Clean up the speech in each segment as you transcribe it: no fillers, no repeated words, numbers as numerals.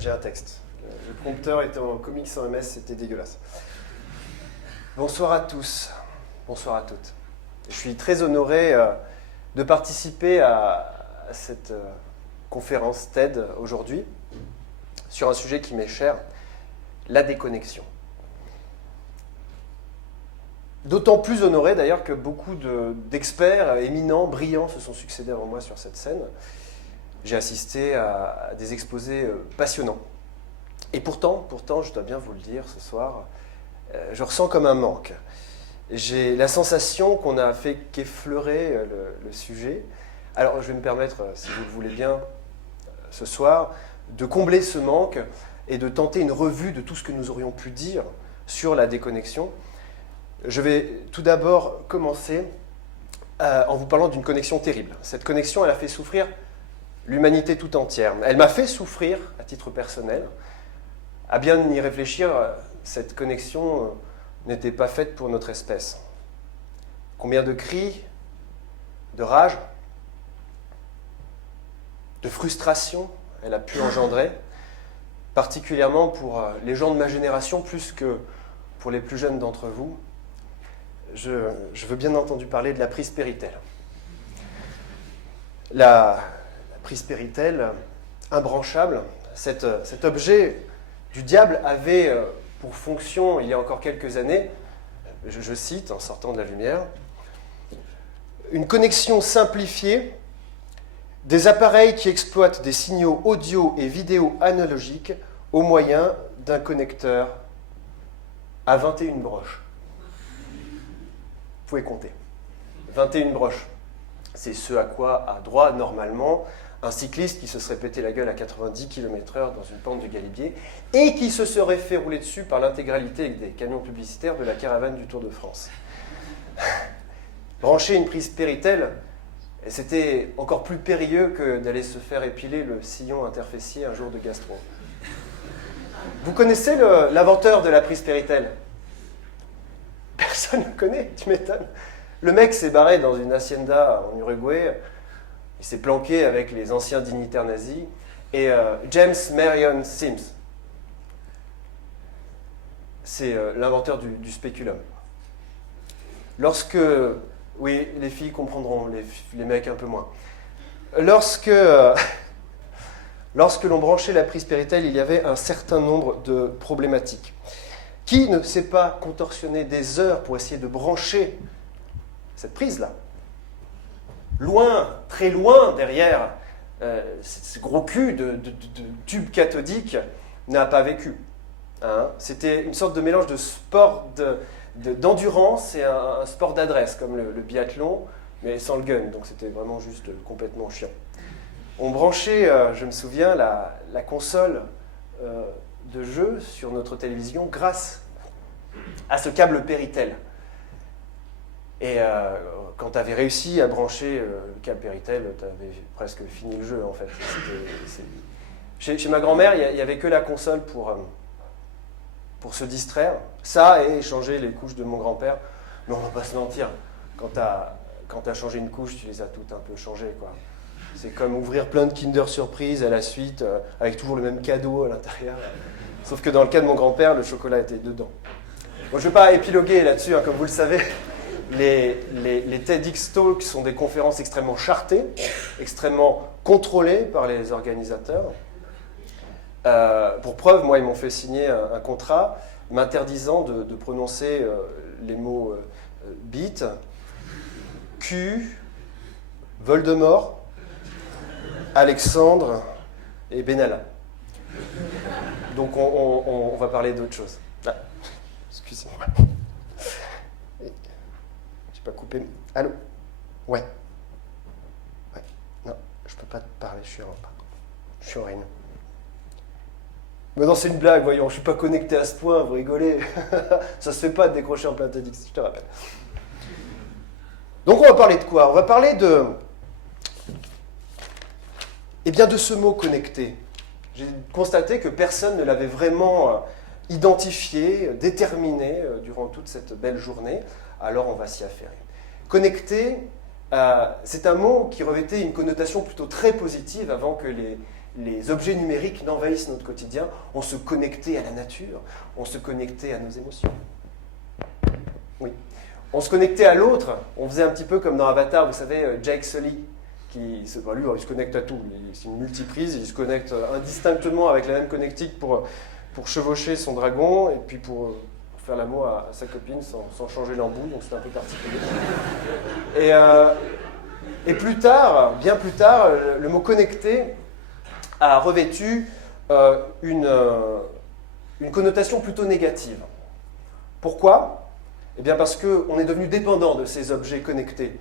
j'ai un texte. Le prompteur était en comics sans MS, c'était dégueulasse. Bonsoir à tous, bonsoir à toutes. Je suis très honoré de participer à cette conférence TED aujourd'hui sur un sujet qui m'est cher, la déconnexion. D'autant plus honoré d'ailleurs que beaucoup d'experts éminents, brillants se sont succédés avant moi sur cette scène. J'ai assisté à des exposés passionnants. Et pourtant, je dois bien vous le dire ce soir, je ressens comme un manque. J'ai la sensation qu'on a fait qu'effleurer le sujet. Alors je vais me permettre, si vous le voulez bien, ce soir, de combler ce manque et de tenter une revue de tout ce que nous aurions pu dire sur la déconnexion. Je vais tout d'abord commencer en vous parlant d'une connexion terrible. Cette connexion, elle a fait souffrir l'humanité tout entière. Elle m'a fait souffrir, à titre personnel. À bien y réfléchir, cette connexion n'était pas faite pour notre espèce. Combien de cris, de rage, de frustration elle a pu engendrer, particulièrement pour les gens de ma génération, plus que pour les plus jeunes d'entre vous. Je veux bien entendu parler de la prise Péritel. La prise Péritel, imbranchable, cet objet du diable avait pour fonction, il y a encore quelques années, je cite en sortant de la lumière, une connexion simplifiée des appareils qui exploitent des signaux audio et vidéo analogiques au moyen d'un connecteur à 21 broches. Vous pouvez compter. 21 broches. C'est ce à quoi a droit normalement un cycliste qui se serait pété la gueule à 90 km/h dans une pente de Galibier et qui se serait fait rouler dessus par l'intégralité des camions publicitaires de la caravane du Tour de France. Brancher une prise Péritel, c'était encore plus périlleux que d'aller se faire épiler le sillon interfessier un jour de gastro. Vous connaissez l'inventeur de la prise Péritel ? Personne ne le connaît, tu m'étonnes. Le mec s'est barré dans une hacienda en Uruguay, il s'est planqué avec les anciens dignitaires nazis, et James Marion Sims, c'est l'inventeur du spéculum. Lorsque, oui, les filles comprendront, les mecs un peu moins. Lorsque l'on branchait la prise Péritel, il y avait un certain nombre de problématiques. Qui ne s'est pas contorsionné des heures pour essayer de brancher cette prise-là ? Loin, très loin derrière, ce gros cul de tube cathodique n'a pas vécu. Hein. C'était une sorte de mélange de sport d'endurance et un sport d'adresse, comme le biathlon, mais sans le gun, donc c'était vraiment juste complètement chiant. On branchait, je me souviens, la console de jeu sur notre télévision grâce à ce câble Péritel. Et quand tu avais réussi à brancher le câble Péritel, tu avais presque fini le jeu en fait. Chez ma grand-mère, il n'y avait que la console pour se distraire. Ça et changer les couches de mon grand-père. Mais on va pas se mentir, quand tu as changé une couche, tu les as toutes un peu changées, quoi. C'est comme ouvrir plein de Kinder Surprise à la suite, avec toujours le même cadeau à l'intérieur. Sauf que dans le cas de mon grand-père, le chocolat était dedans. Bon, je ne vais pas épiloguer là-dessus, hein, comme vous le savez. Les TEDx Talks sont des conférences extrêmement chartées, extrêmement contrôlées par les organisateurs. Pour preuve, moi, ils m'ont fait signer un contrat m'interdisant de prononcer les mots bite, cul, Voldemort, Alexandre et Benalla. Donc on va parler d'autre chose. Ah, excusez-moi. J'ai pas coupé. Allô ? Ouais. Non, je peux pas te parler, je suis en réunion. Mais non, c'est une blague, voyons, je suis pas connecté à ce point, vous rigolez. Ça se fait pas de décrocher en plein TEDx, je te rappelle. Donc on va parler de quoi ? On va parler de ce mot connecté. J'ai constaté que personne ne l'avait vraiment identifié, déterminé durant toute cette belle journée, alors on va s'y affairer. Connecté, c'est un mot qui revêtait une connotation plutôt très positive avant que les objets numériques n'envahissent notre quotidien, on se connectait à la nature, on se connectait à nos émotions. Oui. On se connectait à l'autre, on faisait un petit peu comme dans Avatar, vous savez, Jake Sully, lui, il se connecte à tout, c'est une multiprise, il se connecte indistinctement avec la même connectique pour chevaucher son dragon, et puis pour faire l'amour à sa copine sans changer l'embout, donc c'est un peu particulier. Et plus tard, bien plus tard, le mot connecté a revêtu une connotation plutôt négative. Pourquoi ? Eh bien parce qu'on est devenu dépendant de ces objets connectés.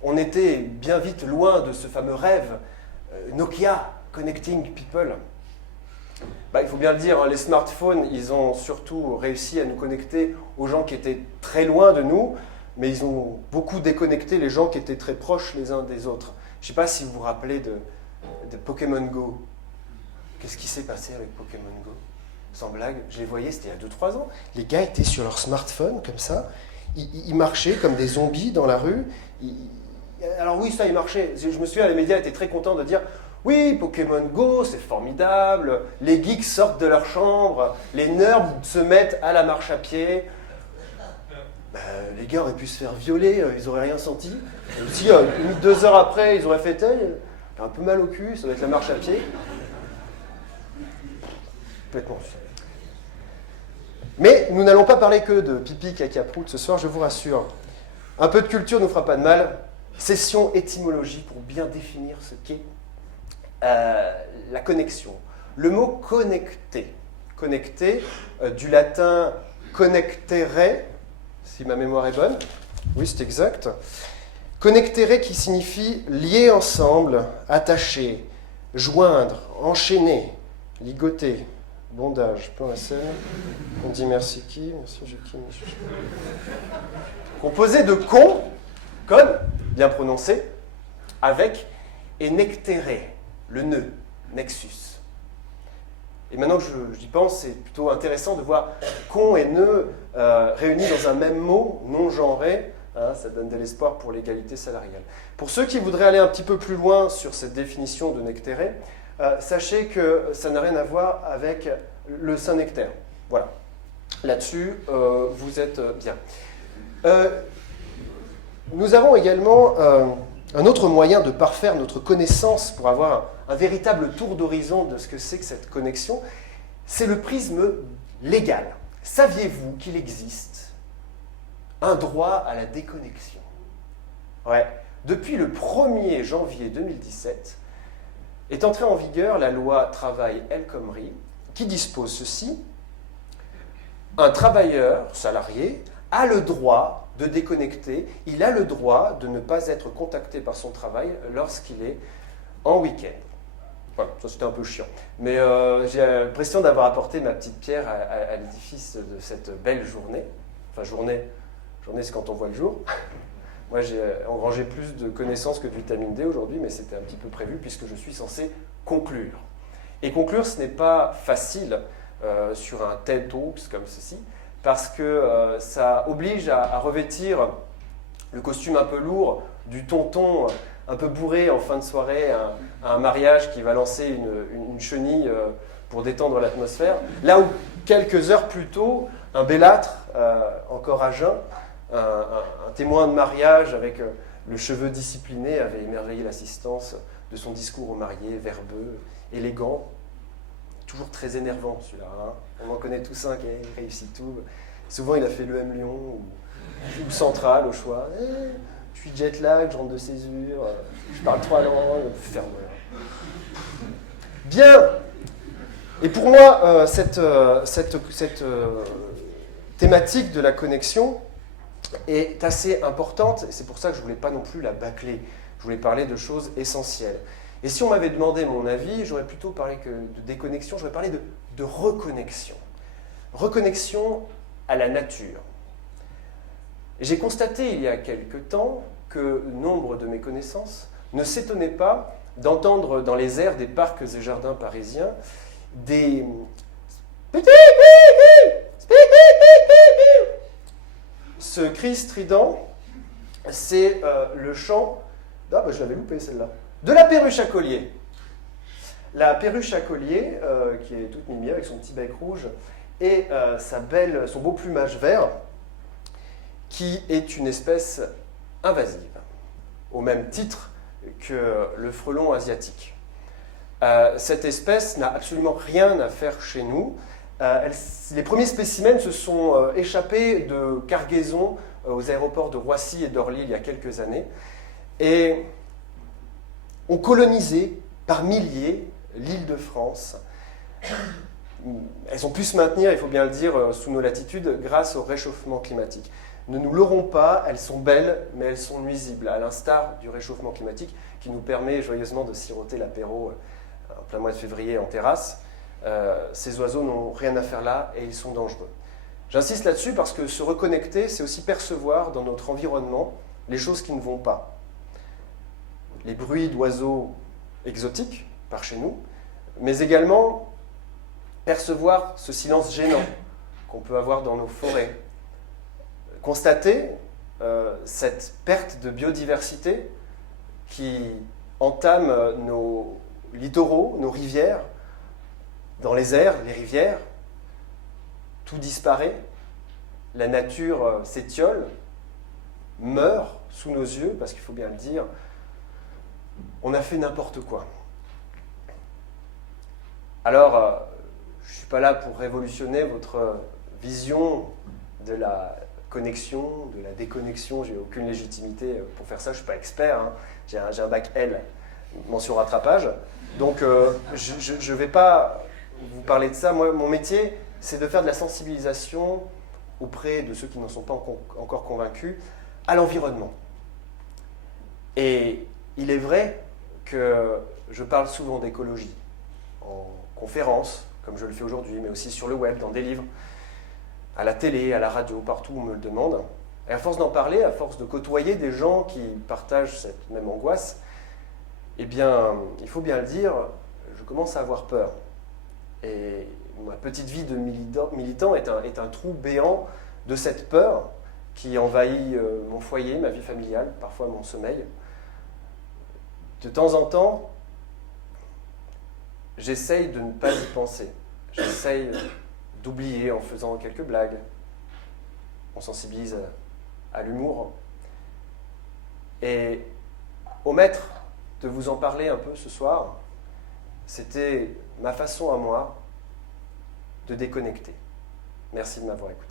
On était bien vite loin de ce fameux rêve Nokia, Connecting People. Il faut bien le dire, les smartphones, ils ont surtout réussi à nous connecter aux gens qui étaient très loin de nous, mais ils ont beaucoup déconnecté les gens qui étaient très proches les uns des autres. Je ne sais pas si vous vous rappelez de Pokémon Go. Qu'est-ce qui s'est passé avec Pokémon Go ? Sans blague, je les voyais, c'était il y a 2-3 ans. Les gars étaient sur leur smartphone, comme ça. Ils marchaient comme des zombies dans la rue. Alors oui, ça, ils marchaient. Je me souviens, les médias étaient très contents de dire « Oui, Pokémon Go, c'est formidable. Les geeks sortent de leur chambre. Les nerds se mettent à la marche à pied. » Les gars auraient pu se faire violer, ils n'auraient rien senti. Et si 2 heures après, ils auraient fait « un peu mal au cul, ça doit être la marche à pied. » Complètement. Mais nous n'allons pas parler que de pipi, caca, prout ce soir, je vous rassure. Un peu de culture ne nous fera pas de mal. Session étymologie pour bien définir ce qu'est la connexion. Le mot connecter. Connecter, du latin connectere, si ma mémoire est bonne. Oui, c'est exact. Connectere qui signifie lier ensemble, attacher, joindre, enchaîner, ligoter. Bondage, plan à scène. On dit merci qui ? Merci Jackie. Composé de con, bien prononcé, avec, et nectéré, le nœud, nexus. Et maintenant que j'y pense, c'est plutôt intéressant de voir con et nœud réunis dans un même mot, non genré. Ça donne de l'espoir pour l'égalité salariale. Pour ceux qui voudraient aller un petit peu plus loin sur cette définition de nectéré, sachez que ça n'a rien à voir avec le Saint-Nectaire. Voilà. Là-dessus, vous êtes bien. Nous avons également un autre moyen de parfaire notre connaissance pour avoir un véritable tour d'horizon de ce que c'est que cette connexion, c'est le prisme légal. Saviez-vous qu'il existe un droit à la déconnexion ? Ouais. Depuis le 1er janvier 2017, est entrée en vigueur la loi Travail El Khomri, qui dispose ceci. Un travailleur salarié a le droit de déconnecter, il a le droit de ne pas être contacté par son travail lorsqu'il est en week-end. Voilà, ça c'était un peu chiant. Mais j'ai l'impression d'avoir apporté ma petite pierre à l'édifice de cette belle journée. Enfin, journée c'est quand on voit le jour. Moi, j'ai engrangé plus de connaissances que de vitamine D aujourd'hui, mais c'était un petit peu prévu puisque je suis censé conclure. Et conclure, ce n'est pas facile sur un TED Talks comme ceci, parce que ça oblige à revêtir le costume un peu lourd du tonton un peu bourré en fin de soirée à un mariage qui va lancer une chenille pour détendre l'atmosphère. Là où, quelques heures plus tôt, un bellâtre, encore à jeun, un témoin de mariage avec le cheveu discipliné avait émerveillé l'assistance de son discours au marié, verbeux, élégant, toujours très énervant celui-là. Hein. On en connaît tous un qui a réussi tout. Souvent il a fait l'EM Lyon ou Centrale au choix. Je suis jet lag, je rentre de césure, je parle 3 langues, ferme-moi. Bien. Et pour moi, cette thématique de la connexion est assez importante, et c'est pour ça que je ne voulais pas non plus la bâcler. Je voulais parler de choses essentielles. Et si on m'avait demandé mon avis, j'aurais plutôt parlé que de déconnexion, j'aurais parlé de reconnexion. Reconnexion à la nature. J'ai constaté il y a quelque temps que nombre de mes connaissances ne s'étonnaient pas d'entendre dans les airs des parcs et jardins parisiens des ce cri strident, c'est le chant, je l'avais loupé celle-là, de la perruche à collier. La perruche à collier, qui est toute mimie avec son petit bec rouge, et son beau plumage vert, qui est une espèce invasive, au même titre que le frelon asiatique. Cette espèce n'a absolument rien à faire chez nous. Les premiers spécimens se sont échappés de cargaisons aux aéroports de Roissy et d'Orly il y a quelques années et ont colonisé par milliers l'île de France. Elles ont pu se maintenir, il faut bien le dire, sous nos latitudes grâce au réchauffement climatique. Ne nous leurrons pas, elles sont belles, mais elles sont nuisibles, à l'instar du réchauffement climatique qui nous permet joyeusement de siroter l'apéro en plein mois de février en terrasse. Ces oiseaux n'ont rien à faire là et ils sont dangereux. J'insiste là-dessus parce que se reconnecter, c'est aussi percevoir dans notre environnement les choses qui ne vont pas. Les bruits d'oiseaux exotiques, par chez nous, mais également percevoir ce silence gênant qu'on peut avoir dans nos forêts. Constater cette perte de biodiversité qui entame nos littoraux, nos rivières, dans les airs, les rivières, tout disparaît, la nature s'étiole, meurt sous nos yeux, parce qu'il faut bien le dire, on a fait n'importe quoi. Alors, je ne suis pas là pour révolutionner votre vision de la connexion, de la déconnexion, j'ai aucune légitimité pour faire ça, je ne suis pas expert, hein. J'ai un bac L, mention rattrapage, donc je ne vais pas vous parler de ça. Moi, mon métier, c'est de faire de la sensibilisation auprès de ceux qui n'en sont pas encore convaincus à l'environnement. Et il est vrai que je parle souvent d'écologie, en conférence, comme je le fais aujourd'hui, mais aussi sur le web, dans des livres, à la télé, à la radio, partout où on me le demande. Et à force d'en parler, à force de côtoyer des gens qui partagent cette même angoisse, eh bien, il faut bien le dire, je commence à avoir peur. Et ma petite vie de militant est un trou béant de cette peur qui envahit mon foyer, ma vie familiale, parfois mon sommeil. De temps en temps, j'essaye de ne pas y penser. J'essaye d'oublier en faisant quelques blagues. On sensibilise à l'humour. Et omettre de vous en parler un peu ce soir, c'était ma façon à moi de déconnecter. Merci de m'avoir écouté.